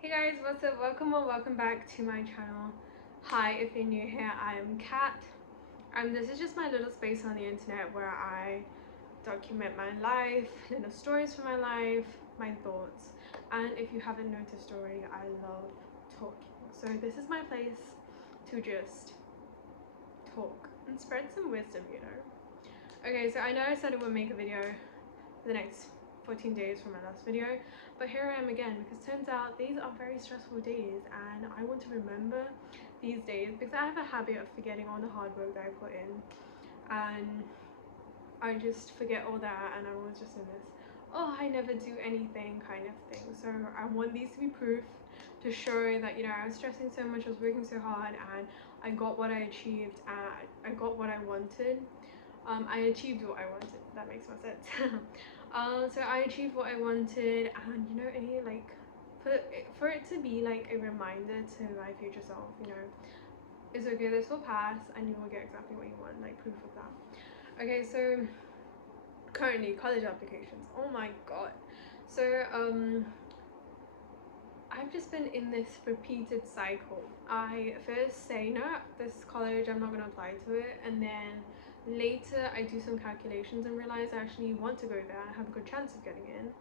Hey guys, what's up? Welcome or welcome back to my channel. Hi, if you're new here, I'm Kat, and this is just my little space on the internet where I document my life, little stories from my life, my thoughts, and if you haven't noticed already, I love talking. So this is my place to just talk and spread some wisdom, you know. Okay, so I know I said I would make a video for the next 14 days from my last video, but here I am again because turns out these are very stressful days and I want to remember these days because I have a habit of forgetting all the hard work that I put in, and I just forget all that and I'm always just in this oh I never do anything kind of thing. So I want these to be proof to show that, you know, I was stressing so much, I was working so hard, and I got what I achieved, and I got what I wanted. I achieved what I wanted, if that makes more sense. So I achieved what I wanted, and you know, any like for it to be like a reminder to my future self, you know, it's okay, this will pass and you will get exactly what you want, like proof of that. Okay, so currently college applications, oh my god. So I've just been in this repeated cycle. I first say no, this college I'm not going to apply to it, and then later I do some calculations and realize I actually want to go there and have a good chance of getting in.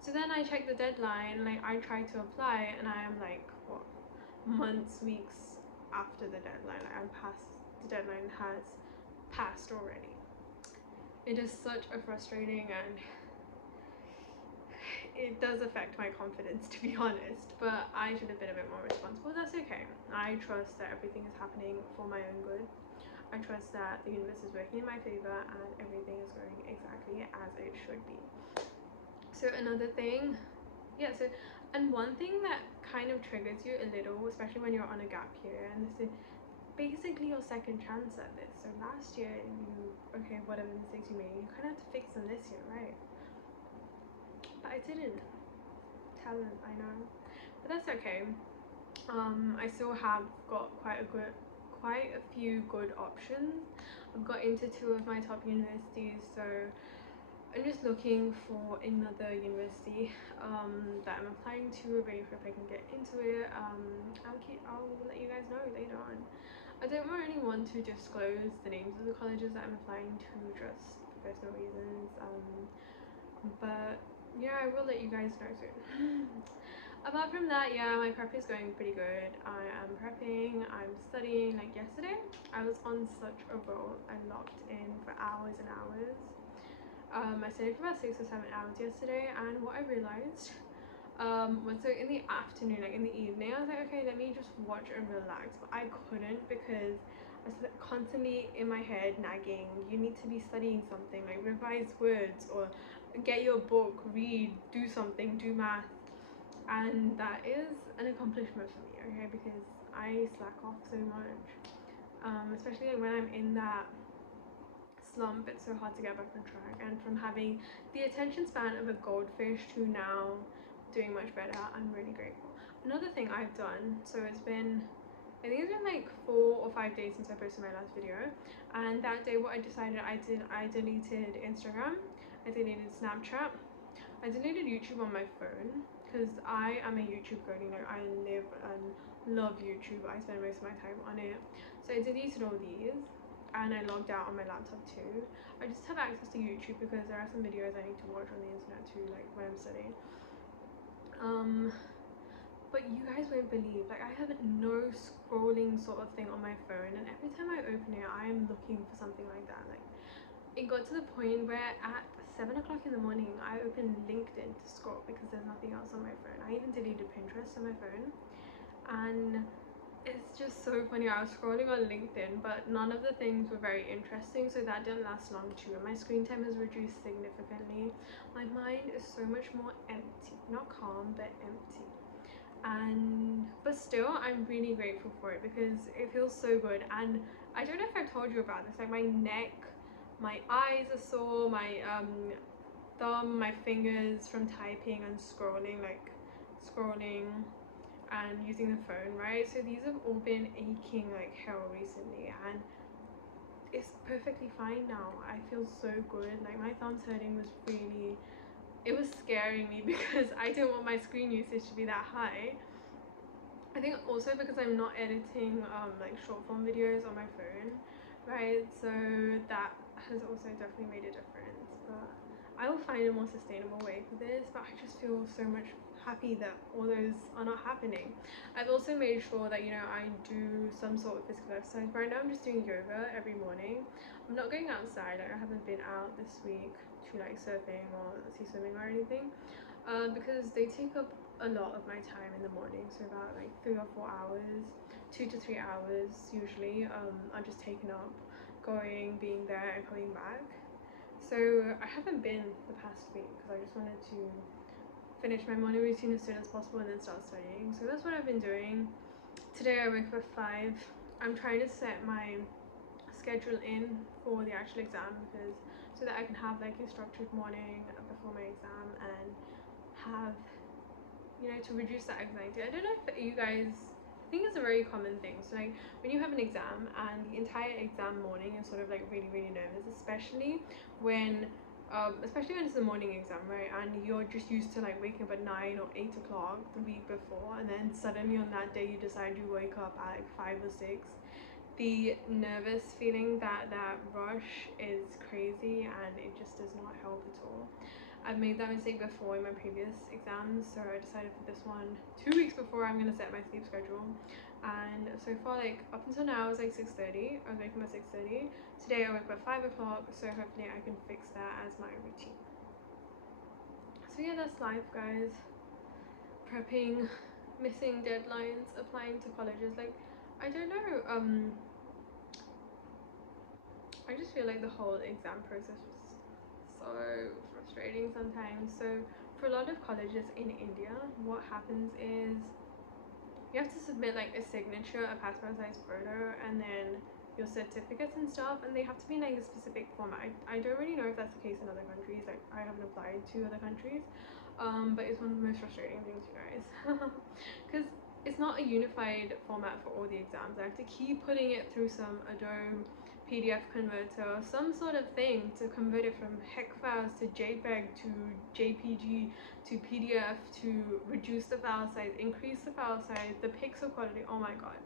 So then I check the deadline, like I try to apply, and I am like, what, months, weeks after the deadline. Like I'm past, the deadline has passed already. It is such a frustrating, and it does affect my confidence, to be honest, but I should have been a bit more responsible. That's okay. I trust that everything is happening for my own good. I trust that the universe is working in my favor and everything is going exactly as it should be. So another thing, yeah, so and one thing that kind of triggers you a little, especially when you're on a gap year, and this is basically your second chance at this. So last year you, okay, whatever mistakes you made, you kind of have to fix them this year, right? But I didn't. Talent, I know, but that's okay. I still have got quite a few good options. I've got into 2 of my top universities, so I'm just looking for another university that I'm applying to, waiting for if I can get into it. I'll let you guys know later on. I don't really want to disclose the names of the colleges that I'm applying to, just for personal reasons, but yeah, I will let you guys know soon. Apart from that, yeah, my prep is going pretty good. I am prepping, I'm studying. Like yesterday I was on such a roll. I locked in for hours and hours. I studied for about 6 or 7 hours yesterday, and what I realized was, so in the afternoon, like in the evening, I was like, okay, let me just watch and relax, but I couldn't because I was constantly in my head nagging, you need to be studying something, like revise words or get your book, read, do something, do math. And that is an accomplishment for me, okay, because I slack off so much, especially when I'm in that slump. It's so hard to get back on track, and from having the attention span of a goldfish to now doing much better, I'm really grateful. Another thing I've done, so it's been, I think it's been like 4 or 5 days since I posted my last video, and that day what I decided I deleted Instagram, I deleted Snapchat, I deleted YouTube on my phone because I am a YouTube girl, you know, I live and love YouTube. I spend most of my time on it. So I deleted all these and I logged out on my laptop too. I just have access to YouTube because there are some videos I need to watch on the internet too, like when I'm studying. But you guys won't believe, like I have no scrolling sort of thing on my phone, and every time I open it I am looking for something like that. Like it got to the point where at 7 o'clock in the morning I opened LinkedIn to scroll because there's nothing else on my phone. I even deleted Pinterest on my phone, and it's just so funny. I was scrolling on LinkedIn, but none of the things were very interesting, so that didn't last long too, and my screen time has reduced significantly. My mind is so much more empty, not calm but empty, and but still I'm really grateful for it because it feels so good. And I don't know if I've told you about this, like my neck, my eyes are sore, my thumb, my fingers from typing and scrolling, like scrolling and using the phone, right? So these have all been aching like hell recently, and it's perfectly fine now. I feel so good. Like my thumbs hurting was really, it was scaring me because I didn't want my screen usage to be that high, I think also because I'm not editing like short form videos on my phone, right? So that has also definitely made a difference. But I will find a more sustainable way for this. But I just feel so much happy that all those are not happening. I've also made sure that, you know, I do some sort of physical exercise. Right now I'm just doing yoga every morning. I'm not going outside. Like, I haven't been out this week to like surfing or sea swimming or anything, because they take up a lot of my time in the morning. So about like 3 or 4 hours, 2 to 3 hours usually, are just taken up going, being there and coming back. So I haven't been the past week because I just wanted to finish my morning routine as soon as possible and then start studying. So that's what I've been doing. Today I wake up at 5. I'm trying to set my schedule in for the actual exam, because so that I can have like a structured morning before my exam and have, you know, to reduce that anxiety. I don't know if you guys, I think it's a very common thing. So like when you have an exam and the entire exam morning is sort of like really nervous, especially when it's a morning exam, right? And you're just used to like waking up at 9 or 8 o'clock the week before, and then suddenly on that day you decide you wake up at like 5 or 6. The nervous feeling, that rush is crazy, and it just does not help at all. I've made that mistake before in my previous exams, so I decided for this one 2 weeks before I'm gonna set my sleep schedule. And so far, like up until now, it was like 6:30. I was waking up at 6:30. Today I woke up at 5 o'clock, so hopefully I can fix that as my routine. So yeah, that's life, guys. Prepping, missing deadlines, applying to colleges. Like, I don't know. I just feel like the whole exam process was so frustrating sometimes. So for a lot of colleges in India, what happens is you have to submit like a signature, a passport size photo, and then your certificates and stuff, and they have to be in like a specific format. I don't really know if that's the case in other countries. Like, I haven't applied to other countries, but it's one of the most frustrating things, you guys, because it's not a unified format for all the exams. I have to keep putting it through some Adobe PDF converter or some sort of thing to convert it from HEC files to JPEG to JPG to PDF, to reduce the file size, increase the file size, the pixel quality. Oh my god,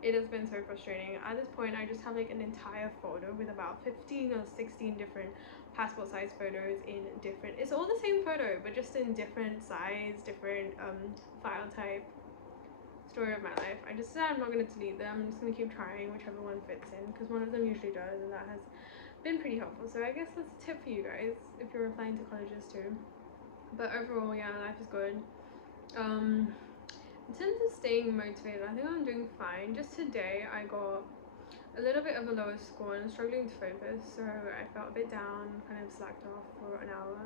it has been so frustrating. At this point I just have like an entire folder with about 15 or 16 different passport size photos in different, it's all the same photo but just in different size, different file type. Story of my life. I just said I'm not going to delete them. I'm just going to keep trying whichever one fits in, because one of them usually does, and that has been pretty helpful. So I guess that's a tip for you guys if you're applying to colleges too. But overall, yeah, life is good. In terms of staying motivated, I think I'm doing fine. Just today I got a little bit of a lower score and I'm struggling to focus, so I felt a bit down, kind of slacked off for an hour.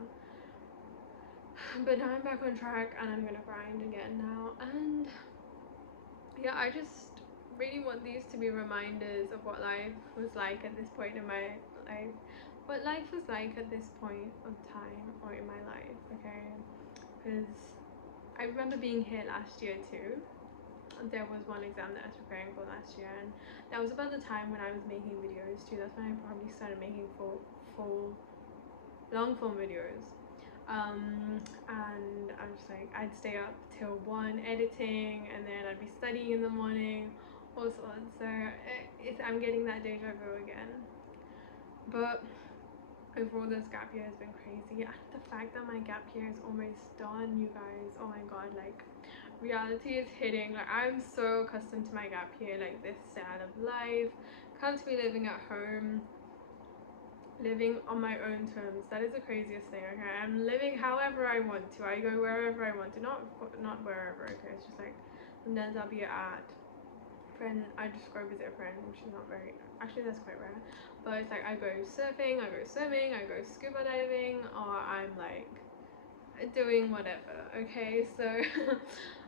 But now I'm back on track and I'm gonna grind again now. And yeah, I just really want these to be reminders of what life was like at this point in my life, what life was like at this point of time or in my life, okay? Because I remember being here last year too. There was one exam that I was preparing for last year, and that was about the time when I was making videos too. That's when I probably started making full long form videos. And I'm just like, I'd stay up till 1 editing, and then I'd be studying in the morning, all sorts. So I'm getting that deja vu again. But overall, this gap year has been crazy. And the fact that my gap year is almost done, you guys, oh my god, like reality is hitting. Like, I'm so accustomed to my gap year, like this style of life, comfortably living at home, living on my own terms. That is the craziest thing, okay? I'm living however I want to. I go wherever I want to. Not wherever, okay? It's just like sometimes I'll be at friend, I just go visit a friend, which is not very, actually that's quite rare, but it's like I go surfing, I go swimming, I go scuba diving, or I'm like doing whatever, okay? So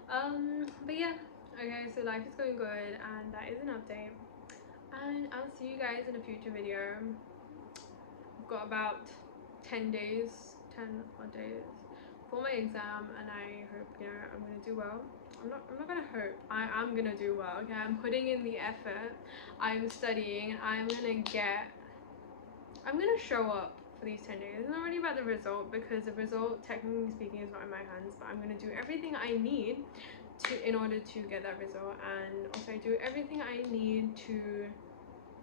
but yeah, okay, so life is going good, and that is an update, and I'll see you guys in a future video. I've got about 10 odd days for my exam, and I hope, you know, I'm gonna do well. I'm not gonna hope, I am gonna do well, okay? I'm putting in the effort, I'm studying, and I'm gonna show up for these 10 days. It's not really about the result, because the result, technically speaking, is not in my hands, but I'm gonna do everything I need in order to get that result, and also do everything I need to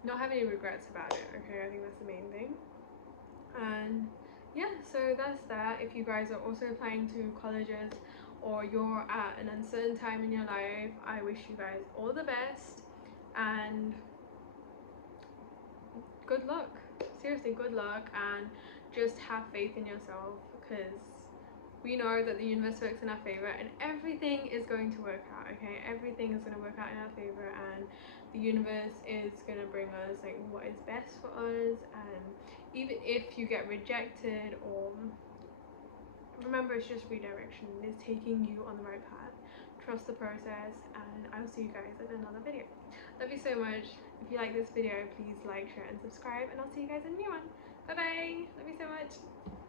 not have any regrets about it. Okay, I think that's the main thing. And yeah, so that's that. If you guys are also applying to colleges, or you're at an uncertain time in your life, I wish you guys all the best and good luck. Seriously, good luck, and just have faith in yourself, because we know that the universe works in our favor and everything is going to work out. Okay, everything is going to work out in our favor, and the universe is going to bring us like what is best for us. And even if you get rejected, or remember, it's just redirection. It's taking you on the right path. Trust the process, and I'll see you guys in another video. Love you so much. If you like this video, please like, share and subscribe, and I'll see you guys in a new one. Bye bye. Love you so much.